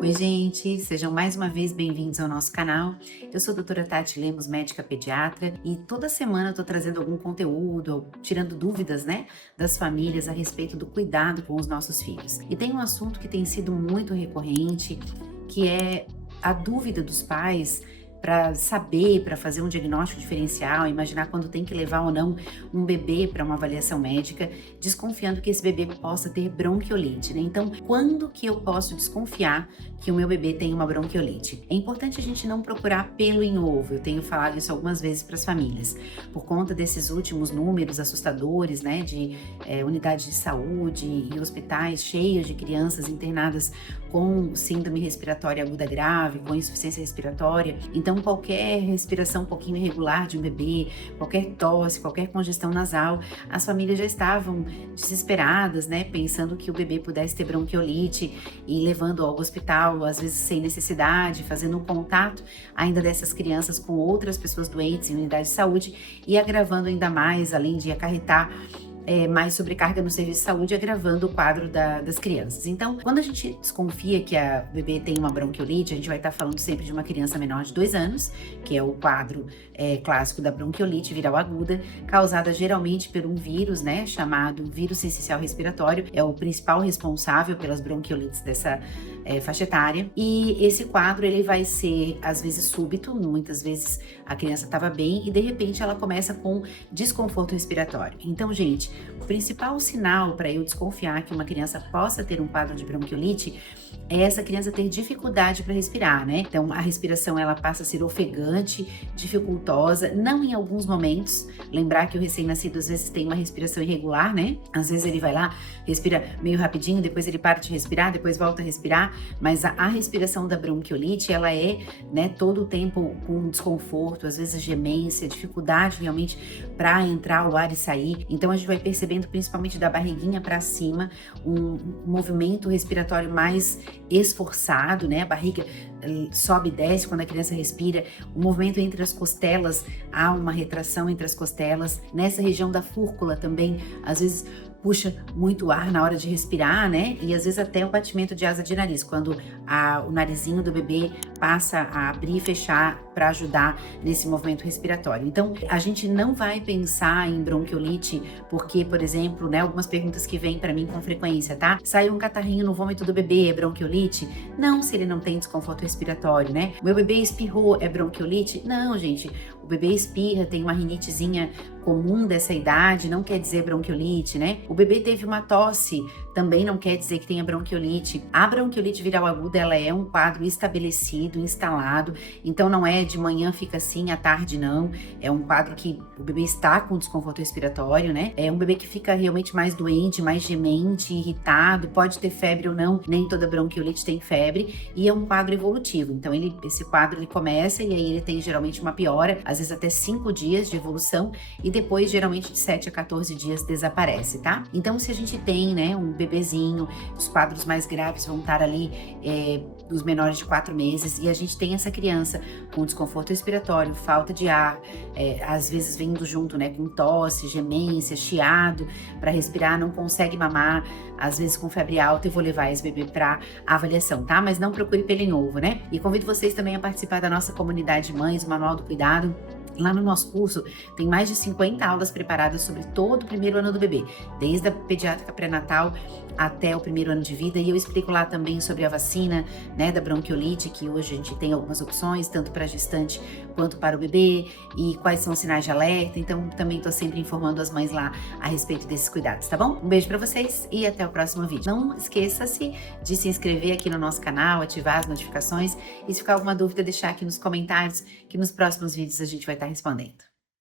Oi, gente, sejam mais uma vez bem-vindos ao nosso canal. Eu sou a doutora Tati Lemos, médica pediatra, e toda semana eu tô trazendo algum conteúdo, ou tirando dúvidas, das famílias a respeito do cuidado com os nossos filhos. E tem um assunto que tem sido muito recorrente, que é a dúvida dos pais para saber, para fazer um diagnóstico diferencial, imaginar quando tem que levar ou não um bebê para uma avaliação médica, desconfiando que esse bebê possa ter bronquiolite, né? Então, quando que eu posso desconfiar que o meu bebê tem uma bronquiolite? É importante a gente não procurar pelo em ovo. Eu tenho falado isso algumas vezes para as famílias, por conta desses últimos números assustadores, de unidades de saúde e hospitais cheios de crianças internadas com síndrome respiratória aguda grave, com insuficiência respiratória. Então, qualquer respiração um pouquinho irregular de um bebê, qualquer tosse, qualquer congestão nasal, as famílias já estavam desesperadas, pensando que o bebê pudesse ter bronquiolite e levando ao hospital, às vezes sem necessidade, fazendo um contato ainda dessas crianças com outras pessoas doentes em unidade de saúde e agravando ainda mais, além de acarretar mais sobrecarga no serviço de saúde, agravando o quadro das crianças. Então, quando a gente desconfia que a bebê tem uma bronquiolite, a gente vai estar falando sempre de uma criança menor de 2 anos, que é o quadro clássico da bronquiolite viral aguda, causada geralmente por um vírus, chamado vírus sincicial respiratório, é o principal responsável pelas bronquiolites dessa faixa etária. E esse quadro, ele vai ser, às vezes, súbito, muitas vezes a criança estava bem e, de repente, ela começa com desconforto respiratório. Então, gente, o principal sinal para eu desconfiar que uma criança possa ter um quadro de bronquiolite é essa criança ter dificuldade para respirar, Então, a respiração, ela passa a ser ofegante, dificultosa, não em alguns momentos. Lembrar que o recém-nascido, às vezes, tem uma respiração irregular, Às vezes ele vai lá, respira meio rapidinho, depois ele para de respirar, depois volta a respirar, mas a respiração da bronquiolite, ela é, todo o tempo com desconforto, às vezes gemência, dificuldade realmente para entrar o ar e sair. Então, a gente vai percebendo, principalmente da barriguinha para cima, um movimento respiratório mais esforçado, A barriga sobe e desce quando a criança respira. O movimento entre as costelas, há uma retração entre as costelas. Nessa região da fúrcula também, às vezes puxa muito ar na hora de respirar, E às vezes até o batimento de asa de nariz, quando o narizinho do bebê passa a abrir e fechar para ajudar nesse movimento respiratório. Então, a gente não vai pensar em bronquiolite porque, por exemplo, algumas perguntas que vêm para mim com frequência, tá? Saiu um catarrinho no vômito do bebê, é bronquiolite? Não, se ele não tem desconforto respiratório, Meu bebê espirrou, é bronquiolite? Não, gente. O bebê espirra, tem uma rinitezinha comum dessa idade, não quer dizer bronquiolite, O bebê teve uma tosse, também não quer dizer que tenha bronquiolite. A bronquiolite viral aguda, ela é um quadro estabelecido, instalado, então não é de manhã fica assim, à tarde não. É um quadro que o bebê está com desconforto respiratório, É um bebê que fica realmente mais doente, mais gemente, irritado, pode ter febre ou não, nem toda bronquiolite tem febre, e é um quadro evolutivo. Então, esse quadro ele começa e aí ele tem geralmente uma piora, às vezes até 5 dias de evolução, e depois, geralmente, de 7 a 14 dias desaparece, tá? Então, se a gente tem, um bebezinho, os quadros mais graves vão estar ali dos menores de 4 meses, e a gente tem essa criança com desconforto respiratório, falta de ar, às vezes vindo junto, com tosse, gemência, chiado para respirar, não consegue mamar, às vezes com febre alta, eu vou levar esse bebê para avaliação, tá? Mas não procure pelo em ovo, E convido vocês também a participar da nossa comunidade de mães, o Manual do Cuidado. Lá no nosso curso tem mais de 50 aulas preparadas sobre todo o primeiro ano do bebê, desde a pediátrica pré-natal até o primeiro ano de vida, e eu explico lá também sobre a vacina, da bronquiolite, que hoje a gente tem algumas opções, tanto para a gestante quanto para o bebê, e quais são os sinais de alerta. Então, também estou sempre informando as mães lá a respeito desses cuidados, tá bom? Um beijo para vocês e até o próximo vídeo. Não esqueça-se de se inscrever aqui no nosso canal, ativar as notificações, e se ficar alguma dúvida, deixar aqui nos comentários, que nos próximos vídeos a gente vai estar respondendo.